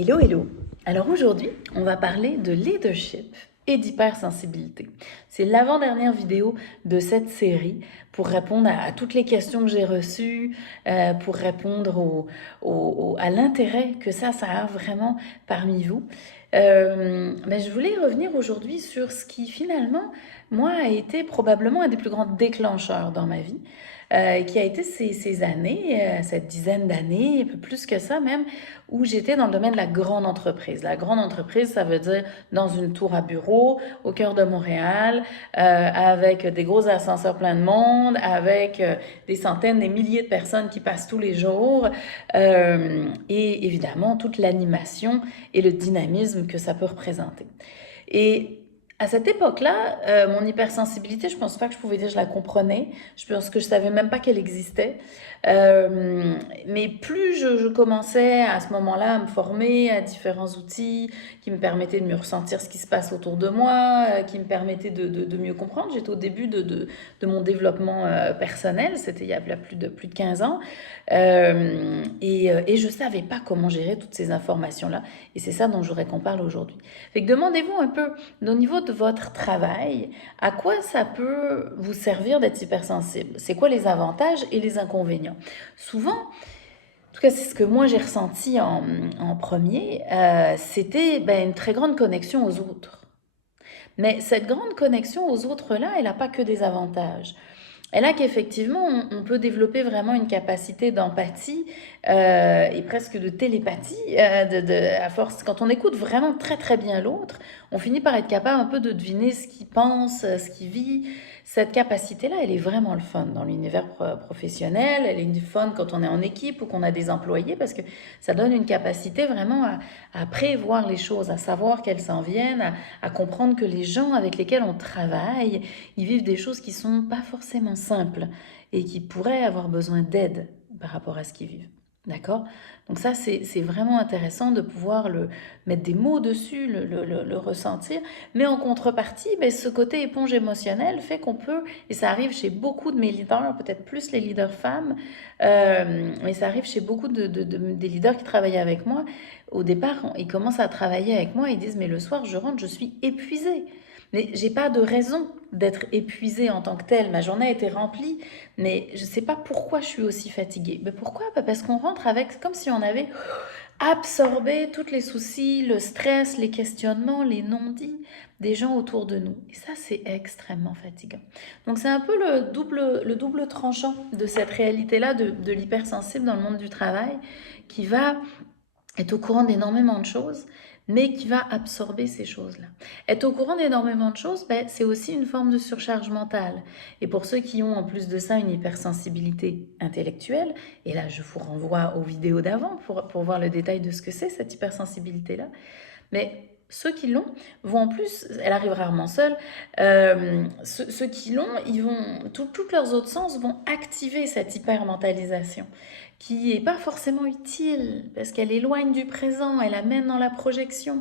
Hello, hello! Alors aujourd'hui, on va parler de leadership et d'hypersensibilité. C'est l'avant-dernière vidéo de cette série pour répondre à toutes les questions que j'ai reçues, pour répondre à l'intérêt que ça a vraiment parmi vous. Mais je voulais revenir aujourd'hui sur ce qui finalement, moi, a été probablement un des plus grands déclencheurs dans ma vie. Qui a été ces années, cette dizaine d'années, un peu plus que ça même, où j'étais dans le domaine de la grande entreprise. La grande entreprise, ça veut dire dans une tour à bureau, au cœur de Montréal, avec des gros ascenseurs pleins de monde, avec des centaines, des milliers de personnes qui passent tous les jours, et évidemment toute l'animation et le dynamisme que ça peut représenter. Et à cette époque-là, mon hypersensibilité, je pense pas que je pouvais dire que je la comprenais. Je pense que je savais même pas qu'elle existait. Mais plus je commençais à ce moment-là à me former à différents outils qui me permettaient de mieux ressentir ce qui se passe autour de moi, qui me permettaient de mieux comprendre. J'étais au début de mon développement personnel, c'était il y a plus de 15 ans. Et je savais pas comment gérer toutes ces informations-là. Et c'est ça dont je voudrais qu'on parle aujourd'hui. Fait que demandez-vous un peu, au niveau de votre travail, à quoi ça peut vous servir d'être hypersensible? C'est quoi les avantages et les inconvénients? Souvent, en tout cas, c'est ce que moi j'ai ressenti en premier, c'était une très grande connexion aux autres. Mais cette grande connexion aux autres-là, elle n'a pas que des avantages. Elle a qu'effectivement, on peut développer vraiment une capacité d'empathie et presque de télépathie. À force, quand on écoute vraiment très très bien l'autre, on finit par être capable un peu de deviner ce qu'il pense, ce qu'il vit. Cette capacité-là, elle est vraiment le fun dans l'univers professionnel. Elle est une fun quand on est en équipe ou qu'on a des employés parce que ça donne une capacité vraiment à prévoir les choses, à savoir qu'elles s'en viennent, à comprendre que les gens avec lesquels on travaille, ils vivent des choses qui sont pas forcément simples et qui pourraient avoir besoin d'aide par rapport à ce qu'ils vivent. D'accord? Donc ça, c'est vraiment intéressant de pouvoir mettre des mots dessus, le ressentir. Mais en contrepartie, ce côté éponge émotionnelle fait qu'on peut, et ça arrive chez beaucoup de mes leaders, peut-être plus les leaders femmes, mais ça arrive chez beaucoup des leaders qui travaillent avec moi. Au départ, ils commencent à travailler avec moi, ils disent, mais le soir, je rentre, je suis épuisée. Mais j'ai pas de raison d'être épuisée en tant que telle. Ma journée a été remplie, mais je sais pas pourquoi je suis aussi fatiguée. Mais pourquoi? Parce qu'on rentre avec, comme si on avait absorbé tous les soucis, le stress, les questionnements, les non-dits des gens autour de nous. Et ça, c'est extrêmement fatigant. Donc c'est un peu le double tranchant de cette réalité-là de l'hypersensible dans le monde du travail qui va être au courant d'énormément de choses, mais qui va absorber ces choses-là. Être au courant d'énormément de choses, c'est aussi une forme de surcharge mentale. Et pour ceux qui ont en plus de ça une hypersensibilité intellectuelle, et là je vous renvoie aux vidéos d'avant pour voir le détail de ce que c'est cette hypersensibilité-là, mais ceux qui l'ont vont en plus, elle arrive rarement seule, ceux qui l'ont, ils vont, tous leurs autres sens vont activer cette hypermentalisation qui n'est pas forcément utile parce qu'elle éloigne du présent, elle amène dans la projection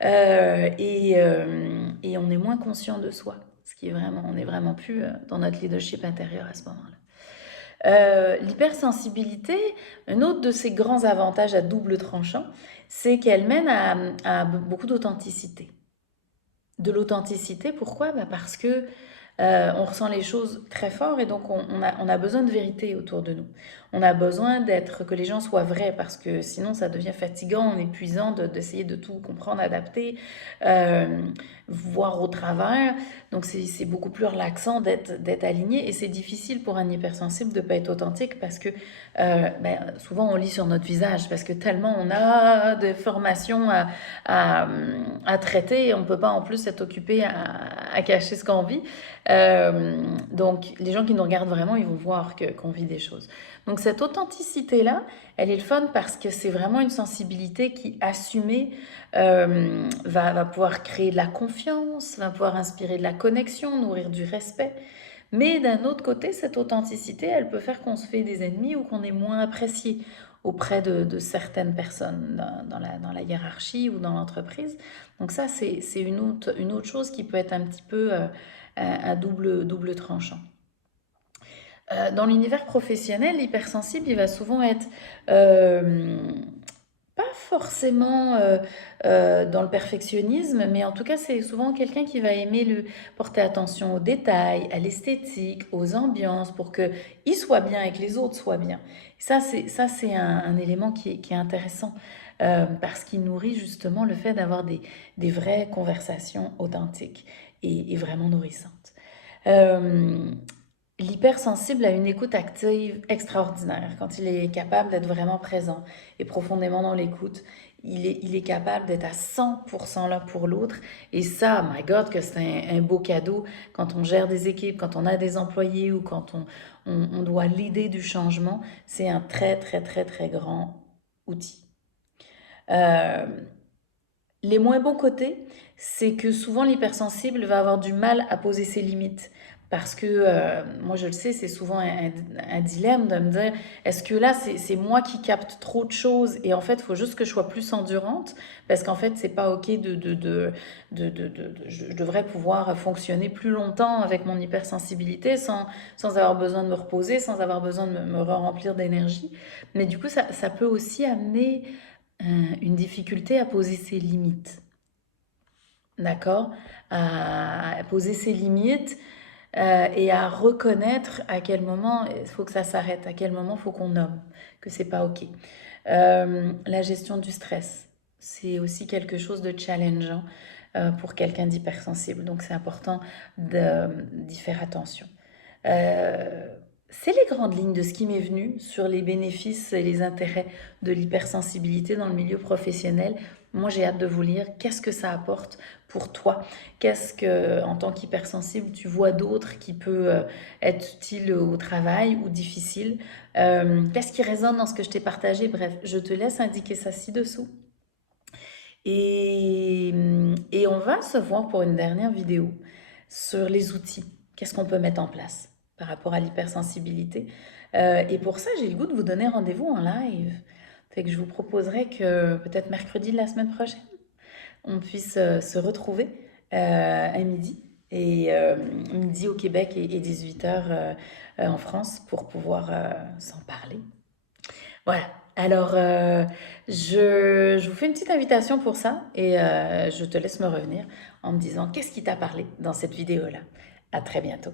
et on est moins conscient de soi, ce qui est vraiment, on n'est vraiment plus dans notre leadership intérieur à ce moment-là. L'hypersensibilité, un autre de ses grands avantages à double tranchant, c'est qu'elle mène à beaucoup d'authenticité. De l'authenticité, pourquoi? Parce que on ressent les choses très fort et donc on a besoin de vérité autour de nous. On a besoin que les gens soient vrais parce que sinon ça devient fatigant, épuisant d'essayer de tout comprendre, adapter, voir au travers. Donc c'est beaucoup plus relaxant d'être aligné et c'est difficile pour un hypersensible de ne pas être authentique parce que souvent on lit sur notre visage parce que tellement on a de formations à traiter et on ne peut pas en plus être occupé à cacher ce qu'on vit. Donc les gens qui nous regardent vraiment, ils vont voir qu'on vit des choses. Donc cette authenticité-là, elle est le fun parce que c'est vraiment une sensibilité qui, assumée, va pouvoir créer de la confiance, va pouvoir inspirer de la connexion, nourrir du respect. Mais d'un autre côté, cette authenticité, elle peut faire qu'on se fait des ennemis ou qu'on est moins apprécié auprès de certaines personnes dans la hiérarchie ou dans l'entreprise. Donc ça, c'est une autre chose qui peut être un petit peu un double tranchant. Dans l'univers professionnel, l'hypersensible, il va souvent être pas forcément dans le perfectionnisme, mais en tout cas, c'est souvent quelqu'un qui va aimer porter attention aux détails, à l'esthétique, aux ambiances, pour que il soit bien et que les autres soient bien. Ça, c'est un élément qui est intéressant parce qu'il nourrit justement le fait d'avoir des vraies conversations authentiques et vraiment nourrissantes. Euh, L'hypersensible a une écoute active extraordinaire quand il est capable d'être vraiment présent et profondément dans l'écoute. Il est capable d'être à 100% là pour l'autre. Et ça, my God, que c'est un beau cadeau quand on gère des équipes, quand on a des employés ou quand on doit l'idée du changement. C'est un très, très, très, très grand outil. Euh, les moins bons côtés, c'est que souvent l'hypersensible va avoir du mal à poser ses limites. Parce que moi je le sais, c'est souvent un dilemme de me dire, est-ce que là c'est moi qui capte trop de choses et en fait il faut juste que je sois plus endurante parce qu'en fait c'est pas ok je devrais pouvoir fonctionner plus longtemps avec mon hypersensibilité sans avoir besoin de me reposer, sans avoir besoin de me remplir d'énergie. Mais du coup ça peut aussi amener une difficulté à poser ses limites, d'accord? À poser ses limites et à reconnaître à quel moment il faut que ça s'arrête, à quel moment il faut qu'on nomme que c'est pas ok. La gestion du stress, c'est aussi quelque chose de challengeant pour quelqu'un d'hypersensible, donc c'est important d'y faire attention. Euh, c'est les grandes lignes de ce qui m'est venu sur les bénéfices et les intérêts de l'hypersensibilité dans le milieu professionnel. Moi, j'ai hâte de vous lire. Qu'est-ce que ça apporte pour toi? Qu'est-ce que, en tant qu'hypersensible, tu vois d'autre qui peut être utile au travail ou difficile? Qu'est-ce qui résonne dans ce que je t'ai partagé? Bref, je te laisse indiquer ça ci-dessous. Et on va se voir pour une dernière vidéo sur les outils. Qu'est-ce qu'on peut mettre en place par rapport à l'hypersensibilité? Et pour ça, j'ai le goût de vous donner rendez-vous en live. Fait que je vous proposerai que peut-être mercredi de la semaine prochaine, on puisse se retrouver à midi. Et midi au Québec et 18h en France pour pouvoir s'en parler. Voilà. Alors, je vous fais une petite invitation pour ça et je te laisse me revenir en me disant qu'est-ce qui t'a parlé dans cette vidéo-là. À très bientôt.